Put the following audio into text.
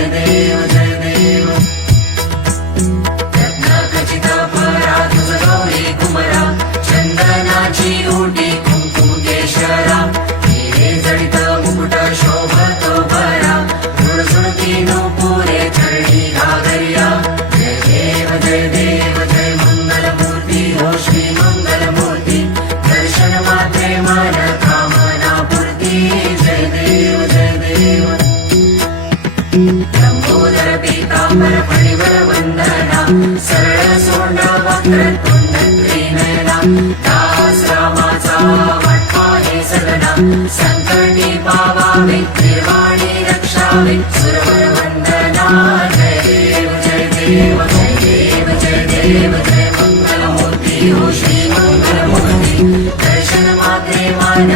जय देव जय देव रत्नखचित परा तुझ गौरी कुमरा चंदनाची ओटी कुंकुम केशरा हिरे जडित मुकुट शोभतो भरा झुळझुळती नूपुरे चरणी घागरिया जय देव जय मंगलमूर्ती हो श्री मंगलमूर्ती दर्शन मात्रे मन कामना पूर्ती जय देव जय देव लंबोदर पीतांबर फणिवर वंदना सरळ सोंड वक्रतुंड त्रिनयना दास रामाचा वाटपा हे सगना संकटी पावावे निर्वाणी रक्षावे सुरवर वंदना जय देव जय देव जय देव जय देव जय मंगलमूर्ती हो श्री मंगलमूर्ती दर्शन मात्रे मन